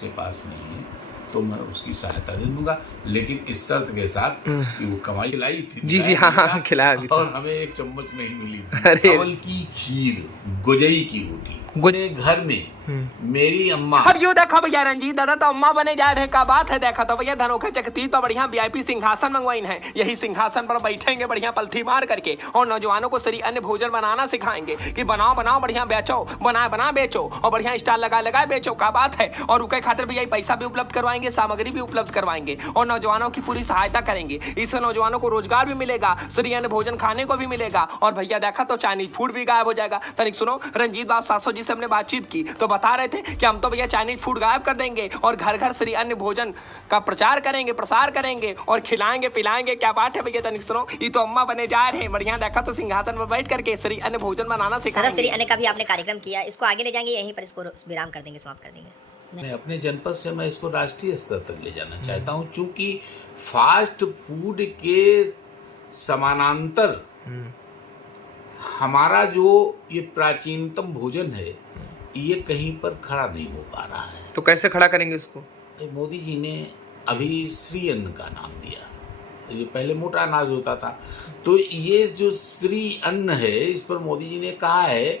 उसके पास नहीं है तो मैं उसकी सहायता दे दूंगा, लेकिन इस शर्त के साथ कि वो कमाई खिलाई थी। जी जी हाँ खिलाया भी था। और हमें एक चम्मच नहीं मिली थी। अरे चावल की खीर, गुजई की रोटी मेरे घर में मेरी अम्मा। अब यूं देखो भैया रंजीत दादा तो अम्मा बने जा रहे का बात है। देखा तो भैया धनोखे चकतीत पर बढ़िया वीआईपी सिंहासन मंगवाइन है। यही सिंहासन पर बैठेंगे बढ़िया पलथी मार करके और नौजवानों को श्री अन्य भोजन बनाना सिखाएंगे कि बनाओ बनाओ बढ़िया बेचो, बना बेचो और बढ़िया स्टाल लगा बेचो का बात है। और उनके खातिर भैया पैसा भी उपलब्ध करवाएंगे, सामग्री भी उपलब्ध करवाएंगे और नौजवानों की पूरी सहायता करेंगे। इससे नौजवानों को रोजगार भी मिलेगा, श्री अन्य भोजन खाने को भी मिलेगा और भैया देखा तो चाइनीज फूड भी गायब हो जाएगा। तनिक सुनो, रंजीत बाबू 700 जी से हमने बातचीत की तो बता रहे थे कि हम तो भैया चाइनीज फूड गायब कर देंगे और घर घर श्री अन्य भोजन का प्रचार करेंगे, प्रसार करेंगे और खिलाएंगे पिलाएंगे। क्या बात है भैया, तनिक सुनो, ये तो अम्मा बने जा रहे हैं। बढ़िया देखा तो सिंहासन पर बैठ करके श्री अन्य भोजन बनाना सिखाएंगे। श्री अन्य का भी आपने कार्यक्रम किया, इसको आगे ले जाएंगे, यहीं पर इसको विराम कर देंगे, समाप्त कर देंगे। मैं अपने जनपद से मैं इसको राष्ट्रीय स्तर तक ले जाना चाहता हूँ, क्योंकि फास्ट फूड के समानांतर हमारा जो ये प्राचीनतम भोजन है ये कहीं पर खड़ा नहीं हो पा रहा है। तो कैसे खड़ा करेंगे इसको? मोदी जी ने अभी श्री अन्न का नाम दिया, ये पहले मोटा अनाज होता था, तो ये जो श्री अन्न है इस पर मोदी जी ने कहा है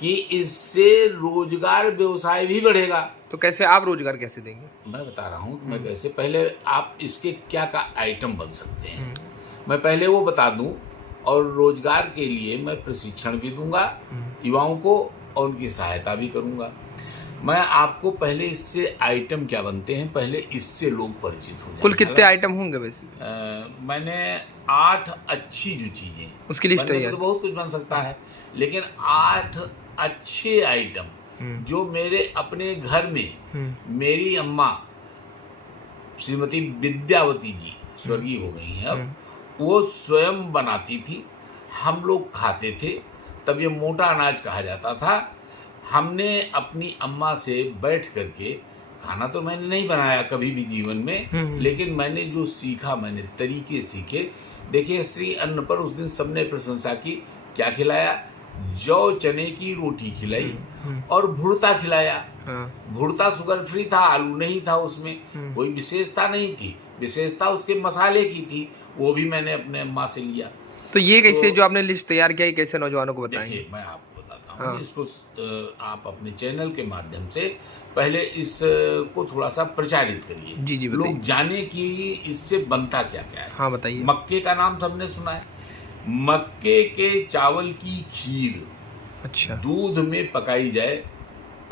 कि इससे रोजगार व्यवसाय भी बढ़ेगा। तो कैसे आप रोजगार कैसे देंगे? मैं बता रहा हूँ मैं कैसे। पहले आप इसके क्या का आइटम बन सकते हैं मैं पहले वो बता दूं, और रोजगार के लिए मैं प्रशिक्षण भी दूंगा युवाओं को और उनकी सहायता भी करूंगा। मैं आपको पहले इससे आइटम क्या बनते हैं पहले इससे लोग परिचित हो जाएं। कुल कितने आइटम होंगे वैसे? मैंने 8 अच्छी जो चीजें, उसकी लिस्ट है तो बहुत कुछ बन सकता है, लेकिन 8 अच्छे आइटम जो मेरे अपने घर में मेरी अम्मा श्रीमती विद्यावती जी स्वर्गीय हो गई हैं अब, वो स्वयं बनाती थी, हम लोग खाते थे, तब ये मोटा अनाज कहा जाता था। हमने अपनी अम्मा से बैठ करके, खाना तो मैंने नहीं बनाया कभी भी जीवन में, लेकिन मैंने जो सीखा, मैंने तरीके सीखे। देखिए श्री अन्न पर उस दिन सबने प्रशंसा की, क्या खिलाया? जौ चने की रोटी खिलाई और भुर्ता खिलाया। भुर्ता शुगर फ्री था, आलू नहीं था उसमें, कोई विशेषता नहीं थी, विशेषता उसके मसाले की थी, वो भी मैंने अपने अम्मा से लिया। तो ये कैसे जो आपने लिस्ट तैयार किया कैसे नौजवानों को बताएंगे? मैं आपको बताता हूँ। इसको आप अपने चैनल के माध्यम से पहले इसको थोड़ा सा प्रचारित करिए। जी जी लोग जाने कि इससे बनता क्या क्या है। हाँ बताइए। मक्के का नाम सबने सुना है, मक्के के चावल की खीर अच्छा दूध में पकाई जाए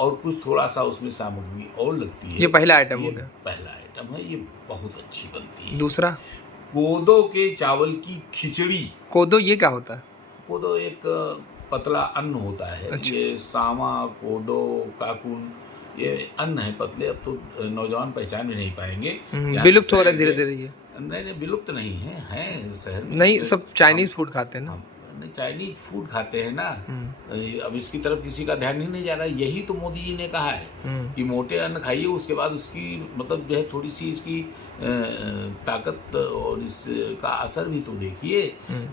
और कुछ थोड़ा सा उसमें सामग्री और लगती है। ये पहला आइटम हो गया। पहला आइटम है, ये बहुत अच्छी बनती है। दूसरा, कोदो के चावल की खिचड़ी। कोदो ये क्या होता है? कोदो एक पतला अन्न होता है। अच्छा। ये सामा, कोदो, काकुन, ये अन्न है पतले, अब तो नौजवान पहचान भी नहीं पाएंगे, विलुप्त हो रहा है धीरे धीरे। ये नहीं विलुप्त नहीं है शहर में नहीं, सब चाइनीज फूड खाते हैं ना। नहीं, चाइनीज फूड खाते हैं ना, अब इसकी तरफ किसी का ध्यान ही नहीं जा रहा। यही तो मोदी जी ने कहा है कि मोटे अन्न खाइए, उसके बाद उसकी मतलब जो है थोड़ी सी इसकी ताकत और इसका असर भी तो देखिए।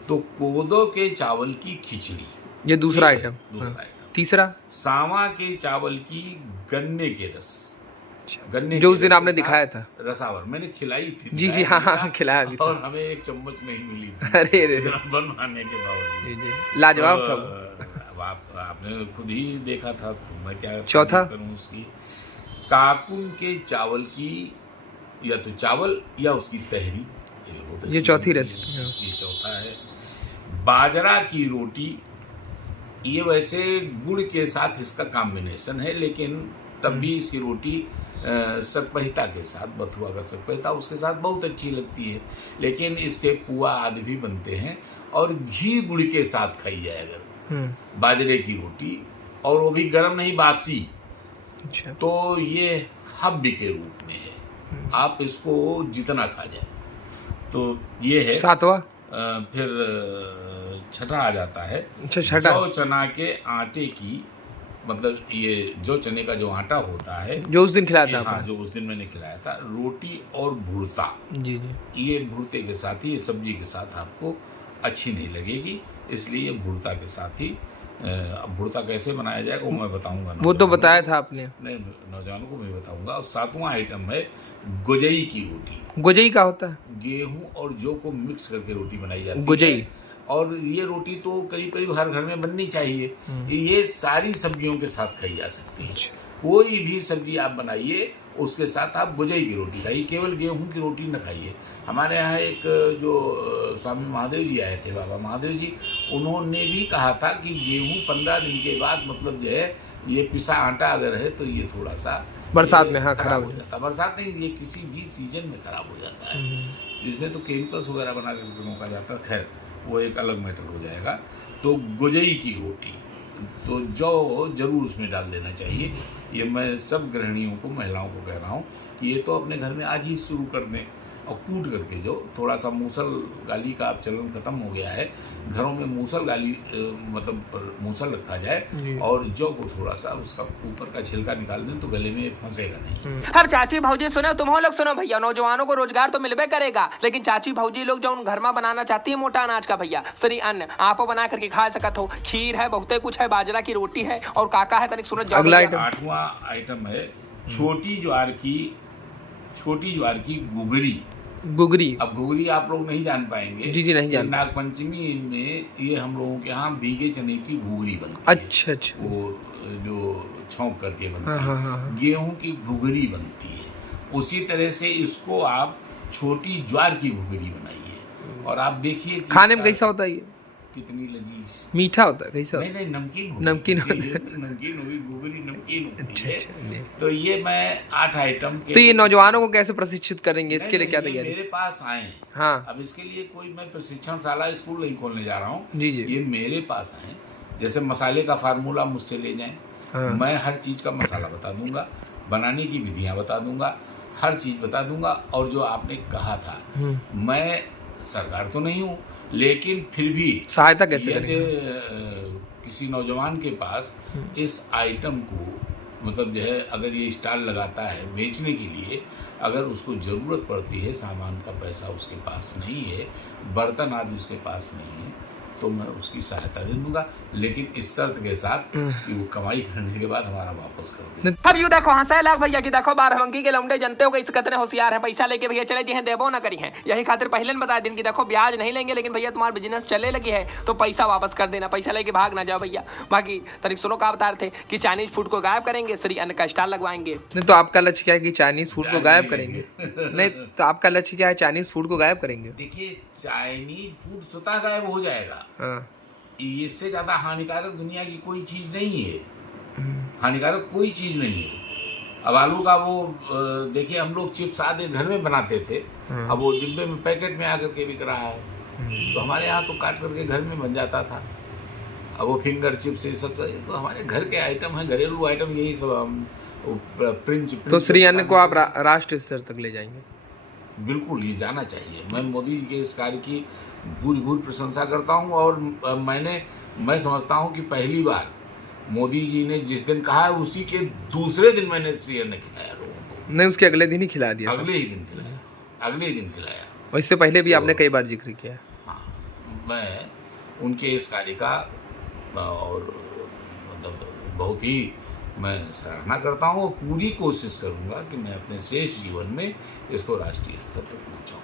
तो कोदो के चावल की खिचड़ी, ये दूसरा आइटम। तीसरा, सावा के चावल की गन्ने के रस, गन्ने जो उस दिन आपने दिखाया था, रसावर मैंने खिलाई थी। जी जी हाँ खिलाया भी था। और हमें एक चम्मच नहीं मिली थी। अरे बनवाने के बावजूद लाजवाब था। आपने खुद ही देखा था, तो मैं क्या चौथा करूं उसकी। काकुन के चावल की, या तो चावल या उसकी तहरी, ये चौथी रेसिपी है। ये चौथा है। बाजरा की रोटी, ये वैसे गुड़ के साथ इसका कॉम्बिनेशन है, लेकिन तब भी इसकी रोटी सकपहिता के साथ, बथुआ का सकपहिता, उसके साथ बहुत अच्छी लगती है। लेकिन इसके पुआ आदि भी बनते हैं और घी गुड़ के साथ खाई जाए अगर बाजरे की रोटी, और वो भी गर्म नहीं, बासी, अच्छा, तो ये हव्य के रूप में है। आप इसको जितना खा जाए। तो ये है सातवां। फिर छठा आ जाता है। अच्छा, छठा जौ चना के आटे की, मतलब ये जो चने का जो आटा होता है, जो उस दिन खिलाया था। हाँ, जो उस दिन मैंने खिलाया था, रोटी और भुर्ता। जी जी। ये भुर्ते के साथ ही, ये सब्जी के साथ आपको अच्छी नहीं लगेगी, इसलिए भुर्ता के साथ ही अब भुर्ता कैसे बनाया जाएगा वो मैं बताऊंगा। वो तो बताया था आपने। नहीं, नौजवानों को मैं बताऊंगा। और 7वां आइटम है गुजई की रोटी। गुजई का होता है? गेहूं और जौ को मिक्स करके रोटी बनाई जाती है गुजई। और ये रोटी तो करीब करीब हर घर में बननी चाहिए। ये सारी सब्जियों के साथ खाई जा सकती है। कोई भी सब्जी आप बनाइए उसके साथ आप गुजई की रोटी खाइए, केवल गेहूं की रोटी न खाइए। हमारे यहाँ एक जो स्वामी महादेव जी आए थे, बाबा महादेव जी, उन्होंने भी कहा था कि गेहूं 15 दिन के बाद मतलब जो है ये पिसा आटा अगर है तो ये थोड़ा सा बरसात में हाँ खराब हो जाता है। बरसात नहीं, ये किसी भी सीजन में खराब हो जाता है। इसमें तो केमिकल्स वगैरह बना करके रोका जाता है, खैर वो एक अलग मैटर हो जाएगा। तो गुजई की रोटी तो जौ जरूर उसमें डाल देना चाहिए। ये मैं सब गृहिणियों को, महिलाओं को कह रहा हूँ कि ये तो अपने घर में आज ही शुरू कर दें। और कूट करके जो थोड़ा सा मूसल गाली का अब चलन खत्म हो गया है, घरों में मूसल गाली मतलब मूसल रखा जाए और जौ को थोड़ा सा उसका ऊपर का छिलका निकाल दें तो गले में फंसेगा नहीं। अब चाची भौजी सुनो, तुम लोग सुनो भैया, नौजवानों को रोजगार तो मिलबे करेगा, लेकिन चाची भौजी लोग जो उन घर में बनाना चाहती है मोटा अनाज का भैया सरी अन्न, आप बना करके खा सकत हो। खीर है, बहुते कुछ है, बाजरा की रोटी है और काका है तनिक सुनो। अगला आइटम 8वां आइटम है छोटी ज्वार की गुगरी। गुगरी। अब गुगरी आप लोग नहीं जान पाएंगे। जी नहीं जान। नागपंचमी में ये हम लोगों के यहाँ भीगे चने की गुगरी बनती है। अच्छा। वो जो छौंक करके बनती है। हाँ। गेहूं की घुघरी बनती है। उसी तरह से इसको आप छोटी ज्वार की घुघरी बनाइए और आप देखिए खाने में कैसा होता है ये? कितनी लजीज। मीठा होता है कैसा? नहीं, नमकीन नमकीन होता है। नमकीन होगी, घुघरी नमकीन होती है। अच्छा। तो ये मैं 8 आइटम के। तो ये नौजवानों को कैसे प्रशिक्षित करेंगे, इसके लिए क्या तैयारी? मेरे पास आए। हाँ। अब इसके लिए कोई मैं प्रशिक्षणशाला स्कूल नहीं खोलने जा रहा हूँ। जी। ये मेरे पास आए। जैसे मसाले का फार्मूला मुझसे ले जाएं। हाँ। मैं हर चीज का मसाला बता दूंगा, बनाने की विधियां बता दूंगा, हर चीज बता दूंगा। और जो आपने कहा था, मैं सरकार तो नहीं हूँ लेकिन फिर भी सहायता कैसे यदि किसी नौजवान के पास इस आइटम को मतलब जो है अगर ये स्टॉल लगाता है बेचने के लिए, अगर उसको ज़रूरत पड़ती है, सामान का पैसा उसके पास नहीं है, बर्तन आदि उसके पास नहीं है, तो मैं उसकी सहायता दे दूंगा, लेकिन इस शर्त के साथ कि वो कमाई करने के बाद हमारा वापस कर दे। अब यू देखो हंसा लाख भैया की देखो 12 के लौंडे जनते हो गए, कितने होशियार है, पैसा लेके भैया चले जी हैं, देवो ना करी है। यही खातिर पहले बता दिन की देखो ब्याज नहीं लेंगे, लेकिन भैया तुम्हारा बिजनेस चले लगी है तो पैसा वापस कर देना, पैसा लेके भाग ना जाओ भैया। बाकी तरीक सुनो का बता रहे थे कि चाइनीज फूड को गायब करेंगे, श्री अन्न का स्टॉल लगवाएंगे। नहीं तो आपका लक्ष्य क्या है कि चाइनीज फूड को गायब करेंगे? नहीं तो आपका लक्ष्य क्या है, चाइनीज फूड को गायब करेंगे? देखिए चाइनीज फूड स्वतः गायब हो जाएगा। इससे ज्यादा हानिकारक दुनिया की कोई चीज नहीं है। हानिकारक कोई चीज नहीं है। अब आलू का वो देखिए हम लोग चिप्स आदि घर में बनाते थे, अब वो डिब्बे में पैकेट में आकर के बिक रहा है। तो हमारे यहाँ तो काट करके घर में बन जाता था। अब वो फिंगर चिप्स ये सब तो हमारे घर के आइटम है, घरेलू आइटम, यही सब हम प्रिंच। तो श्री अन्न को आप राष्ट्रीय स्तर तक ले जाएंगे? बिल्कुल, ये जाना चाहिए। मैं मोदी जी के इस कार्य की भूरी प्रशंसा करता हूँ और मैं समझता हूँ कि पहली बार मोदी जी ने जिस दिन कहा है उसी के दूसरे दिन मैंने श्री अन्न खिलाया लोगों को। नहीं, उसके अगले दिन ही खिला दिया? अगले ही दिन खिलाया। और इससे पहले भी आपने कई बार जिक्र किया। हाँ, मैं उनके इस कार्य का और मतलब बहुत ही मैं सराहना करता हूँ और पूरी कोशिश करूँगा कि मैं अपने शेष जीवन में इसको राष्ट्रीय स्तर तक पहुँचाऊँ।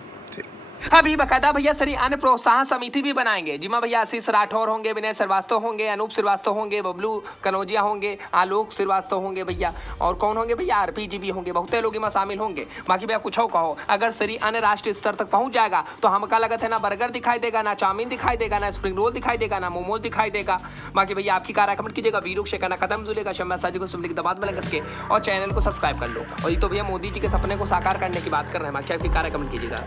अभी बकायदा भैया श्री अन्न प्रोत्साहन समिति भी बनाएंगे, जिसमें भैया आशीष राठौर होंगे, विनय श्रीवास्तव होंगे, अनूप श्रीवास्तव होंगे, बबलू कनौजिया होंगे, आलोक श्रीवास्तव होंगे भैया, और कौन होंगे भैया, आरपीजी भी होंगे, बहुते लोग इसमें शामिल होंगे। बाकी भैया कुछ कहो, अगर श्री अन्न राष्ट्रीय स्तर तक पहुंच जाएगा तो हमका लगता है ना बर्गर दिखाई देगा, ना चाउमीन दिखाई देगा, ना स्प्रिंग रोल दिखाई देगा, ना मोमोज दिखाई देगा। बाकी भैया आपकी कार कमेंट कीजिएगा, वीडियो शेयर करना कदम जुलेगा, शम्मा साजी को सुनने के बाद में के और चैनल को सब्सक्राइब कर लो। और ये तो भैया मोदी जी के सपने को साकार करने की बात कर रहे हैं। बाकी आपकी कार कमेंट कीजिएगा।